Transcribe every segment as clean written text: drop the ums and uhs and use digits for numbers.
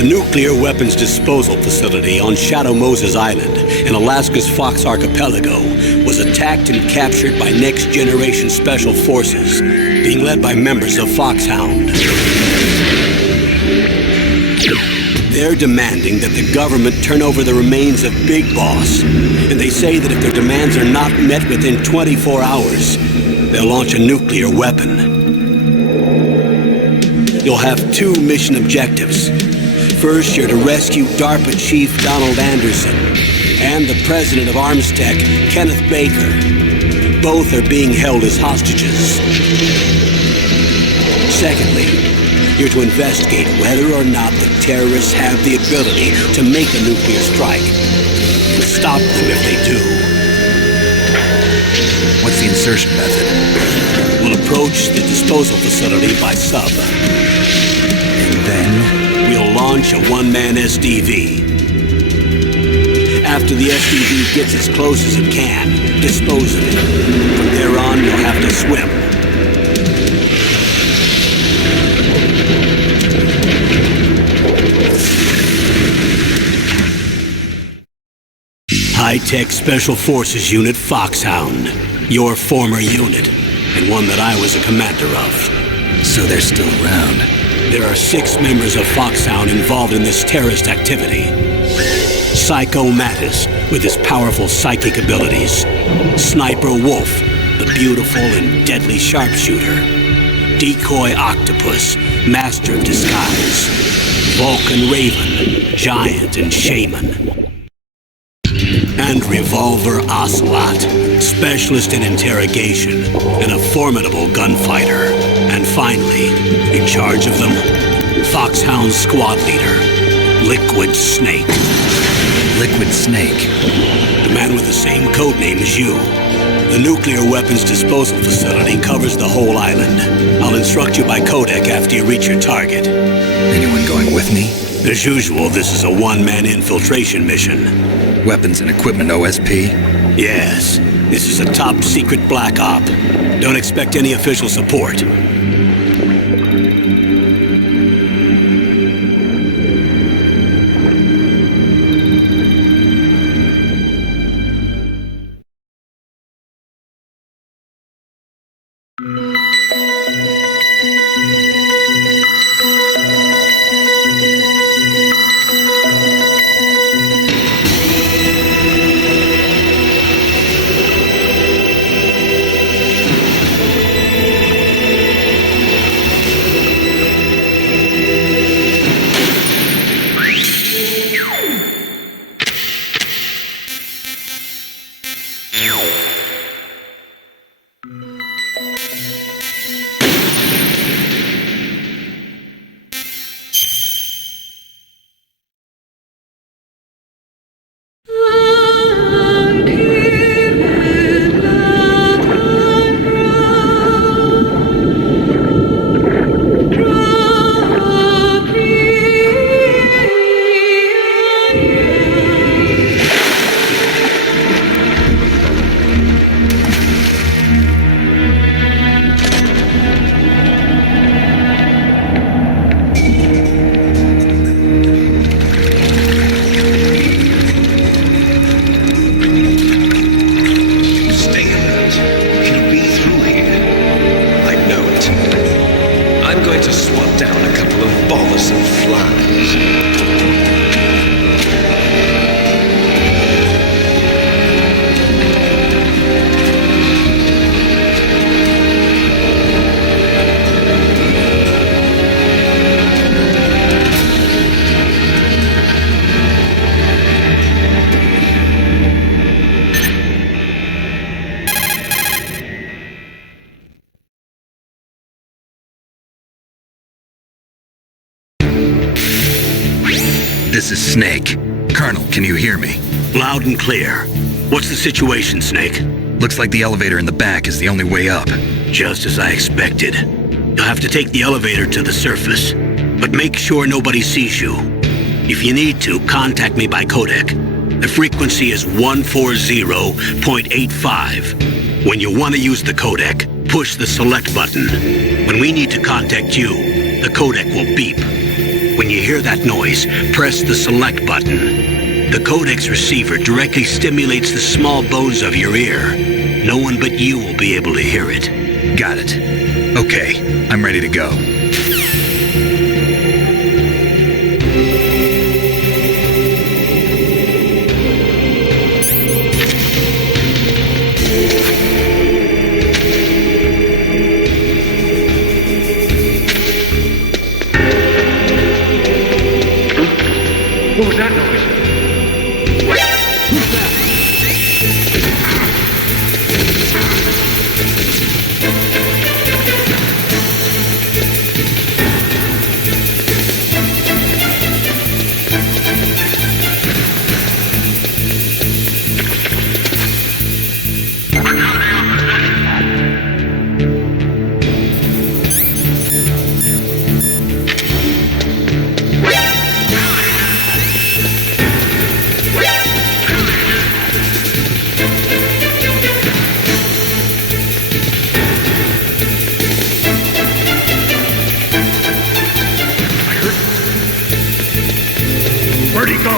The nuclear weapons disposal facility on Shadow Moses Island in Alaska's Fox Archipelago was attacked and captured by next-generation special forces, being led by members of Foxhound. They're demanding that the government turn over the remains of Big Boss, and they say that if their demands are not met within 24 hours, they'll launch a nuclear weapon. You'll have two mission objectives. First, you're to rescue DARPA Chief Donald Anderson and the president of Armstech, Kenneth Baker. Both are being held as hostages. Secondly, you're to investigate whether or not the terrorists have the ability to make a nuclear strike and stop them if they do. What's the insertion method? We'll approach the disposal facility by sub. And then? We'll launch a one-man SDV. After the SDV gets as close as it can, dispose of it. From there on, you'll have to swim. High-Tech Special Forces Unit Foxhound. Your former unit, and one that I was a commander of. So they're still around. There are 6 members of Foxhound involved in this terrorist activity. Psycho Mattis, with his powerful psychic abilities. Sniper Wolf, the beautiful and deadly sharpshooter. Decoy Octopus, master of disguise. Vulcan Raven, giant and shaman. And Revolver Ocelot, specialist in interrogation and a formidable gunfighter. And finally, in charge of them, Foxhound squad leader, Liquid Snake. Liquid Snake? The man with the same codename as you. The nuclear weapons disposal facility covers the whole island. I'll instruct you by codec after you reach your target. Anyone going with me? As usual, this is a one-man infiltration mission. Weapons and equipment OSP? Yes. This is a top-secret black op. Don't expect any official support. This is Snake. Colonel, can you hear me? Loud and clear. What's the situation, Snake? Looks like the elevator in the back is the only way up. Just as I expected. You'll have to take the elevator to the surface, but make sure nobody sees you. If you need to, contact me by codec. The frequency is 140.85. When you want to use the codec, push the select button. When we need to contact you, the codec will beep. When you hear that noise, press the select button. The codec's receiver directly stimulates the small bones of your ear. No one but you will be able to hear it. Got it. Okay, I'm ready to go. What was that noise? Where'd he go?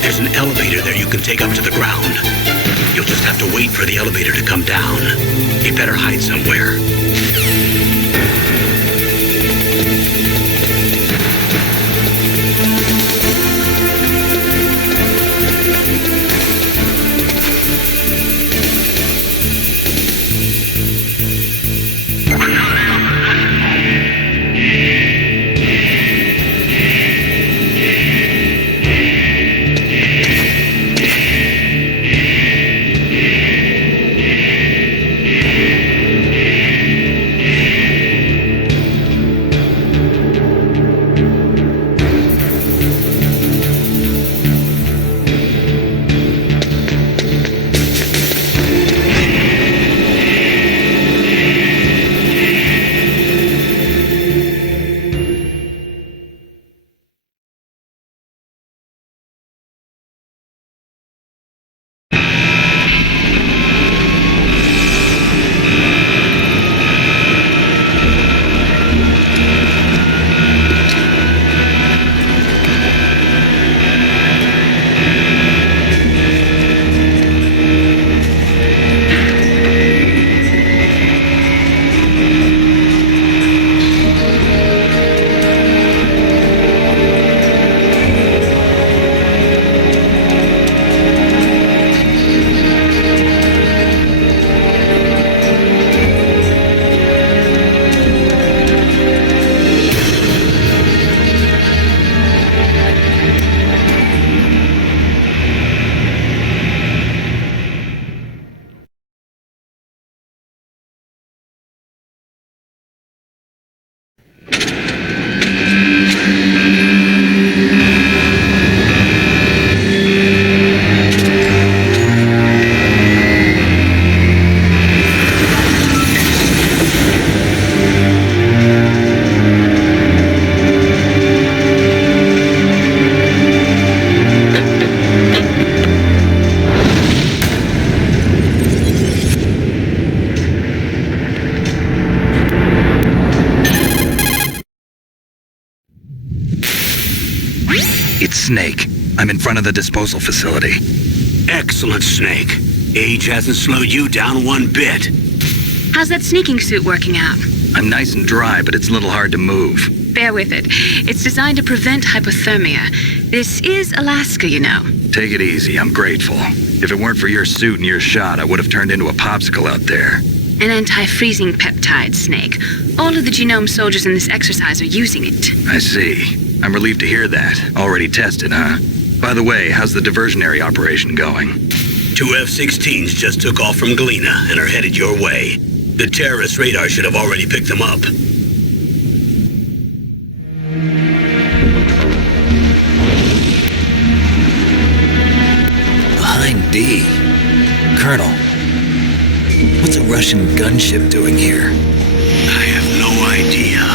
There's an elevator there you can take up to the ground. You'll just have to wait for the elevator to come down. You better hide somewhere. Snake. I'm in front of the disposal facility. Excellent, Snake. Age hasn't slowed you down one bit. How's that sneaking suit working out? I'm nice and dry, but it's a little hard to move. Bear with it. It's designed to prevent hypothermia. This is Alaska, you know. Take it easy, I'm grateful. If it weren't for your suit and your shot, I would have turned into a popsicle out there. An anti-freezing peptide, Snake. All of the genome soldiers in this exercise are using it. I see. I'm relieved to hear that. Already tested, huh? By the way, how's the diversionary operation going? 2 F-16s just took off from Galena and are headed your way. The terrorist radar should have already picked them up. Behind D. Colonel, what's a Russian gunship doing here? I have no idea.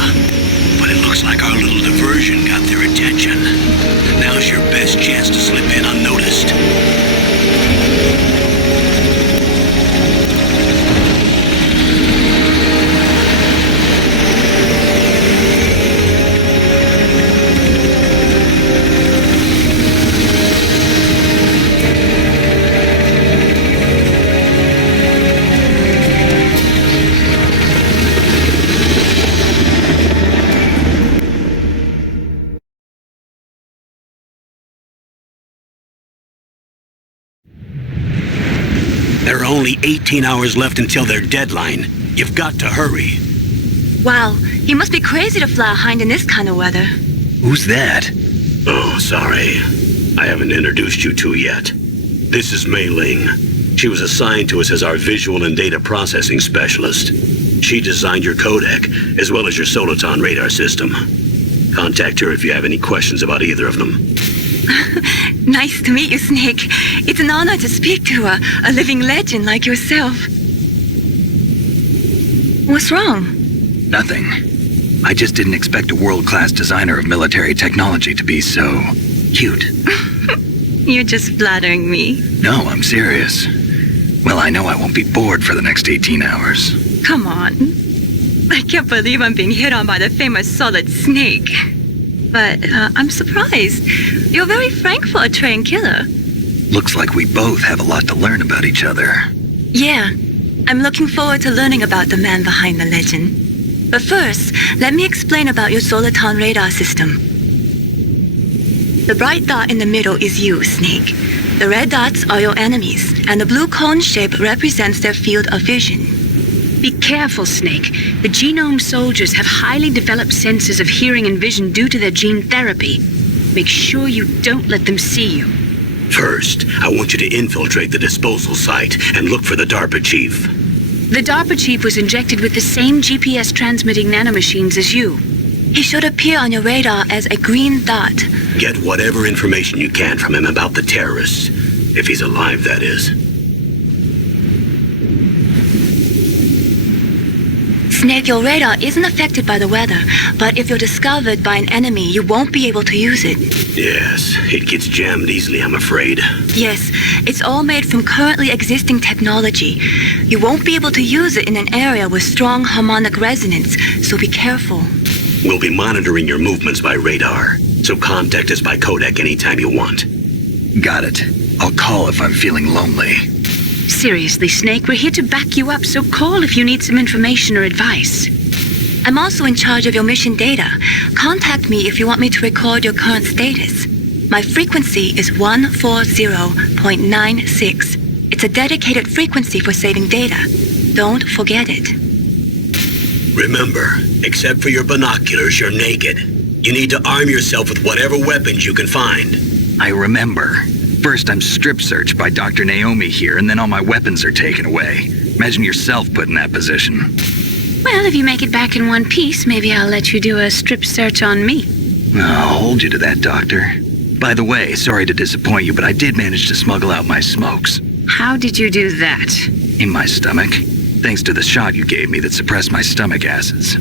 But it looks like our little diversion got their attention. Now's your best chance to slip in unnoticed. There are only 18 hours left until their deadline. You've got to hurry. Wow, he must be crazy to fly a hind in this kind of weather. Who's that? Oh, sorry. I haven't introduced you to yet. This is Mei Ling. She was assigned to us as our visual and data processing specialist. She designed your codec, as well as your soliton radar system. Contact her if you have any questions about either of them. Nice to meet you, Snake. It's an honor to speak to a living legend like yourself. What's wrong? Nothing. I just didn't expect a world-class designer of military technology to be so cute. You're just flattering me. No, I'm serious. Well, I know I won't be bored for the next 18 hours. Come on. I can't believe I'm being hit on by the famous Solid Snake. But I'm surprised. You're very frank for a trained killer. Looks like we both have a lot to learn about each other. Yeah, I'm looking forward to learning about the man behind the legend. But first, let me explain about your soliton radar system. The bright dot in the middle is you, Snake. The red dots are your enemies, and the blue cone shape represents their field of vision. Be careful, Snake. The genome soldiers have highly developed senses of hearing and vision due to their gene therapy. Make sure you don't let them see you. First, I want you to infiltrate the disposal site and look for the DARPA chief. The DARPA chief was injected with the same GPS transmitting nanomachines as you. He should appear on your radar as a green dot. Get whatever information you can from him about the terrorists. If he's alive, that is. Snake, your radar isn't affected by the weather, but if you're discovered by an enemy, you won't be able to use it. Yes, it gets jammed easily, I'm afraid. Yes, it's all made from currently existing technology. You won't be able to use it in an area with strong harmonic resonance, so be careful. We'll be monitoring your movements by radar, so contact us by codec anytime you want. Got it. I'll call if I'm feeling lonely. Seriously, Snake, we're here to back you up, so call if you need some information or advice. I'm also in charge of your mission data. Contact me if you want me to record your current status. My frequency is 140.96. It's a dedicated frequency for saving data. Don't forget it. Remember, except for your binoculars, you're naked. You need to arm yourself with whatever weapons you can find. I remember. First, I'm strip searched by Dr. Naomi here, and then all my weapons are taken away. Imagine yourself put in that position. Well, if you make it back in one piece, maybe I'll let you do a strip search on me. I'll hold you to that, Doctor. By the way, sorry to disappoint you, but I did manage to smuggle out my smokes. How did you do that? In my stomach. Thanks to the shot you gave me that suppressed my stomach acids.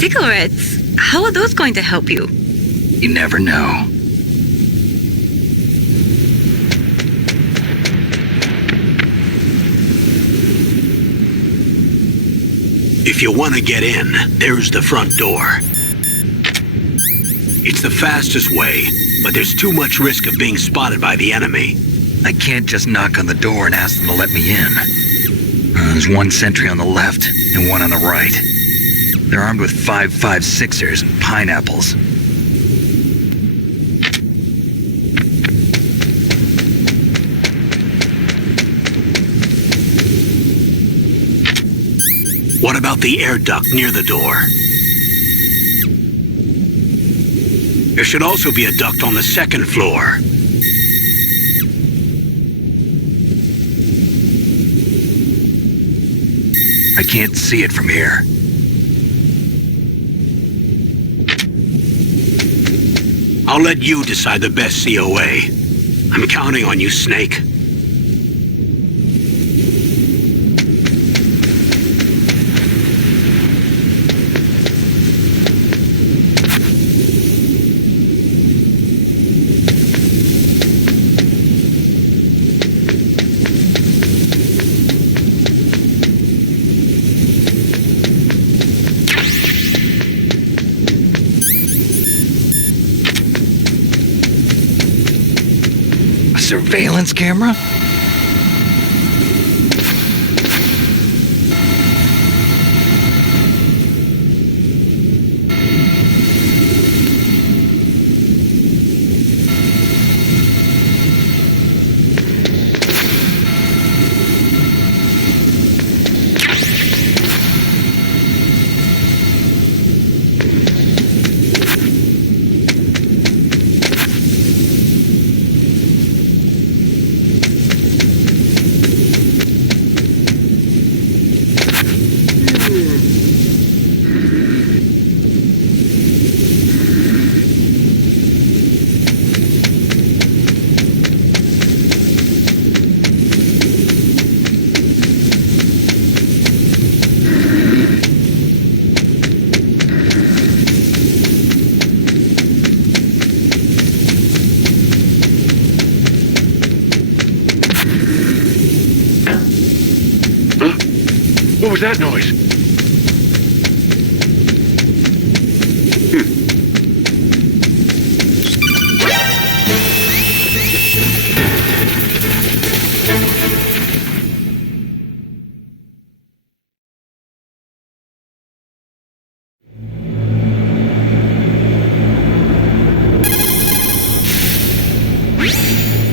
Cigarettes? How are those going to help you? You never know. If you want to get in, there's the front door. It's the fastest way, but there's too much risk of being spotted by the enemy. I can't just knock on the door and ask them to let me in. There's one sentry on the left and one on the right. They're armed with 5.56ers and pineapples. What about the air duct near the door? There should also be a duct on the second floor. I can't see it from here. I'll let you decide the best COA. I'm counting on you, Snake. Surveillance camera? What was that noise?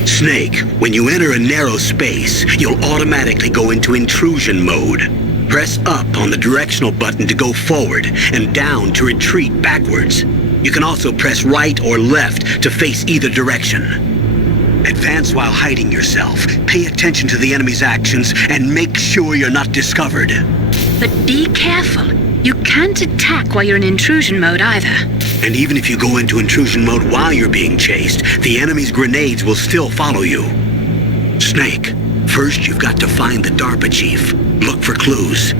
Snake, when you enter a narrow space, you'll automatically go into intrusion mode. Press up on the directional button to go forward and down to retreat backwards. You can also press right or left to face either direction. Advance while hiding yourself, pay attention to the enemy's actions, and make sure you're not discovered. But be careful. You can't attack while you're in intrusion mode either. And even if you go into intrusion mode while you're being chased, the enemy's grenades will still follow you. Snake, first you've got to find the DARPA chief. Look for clues.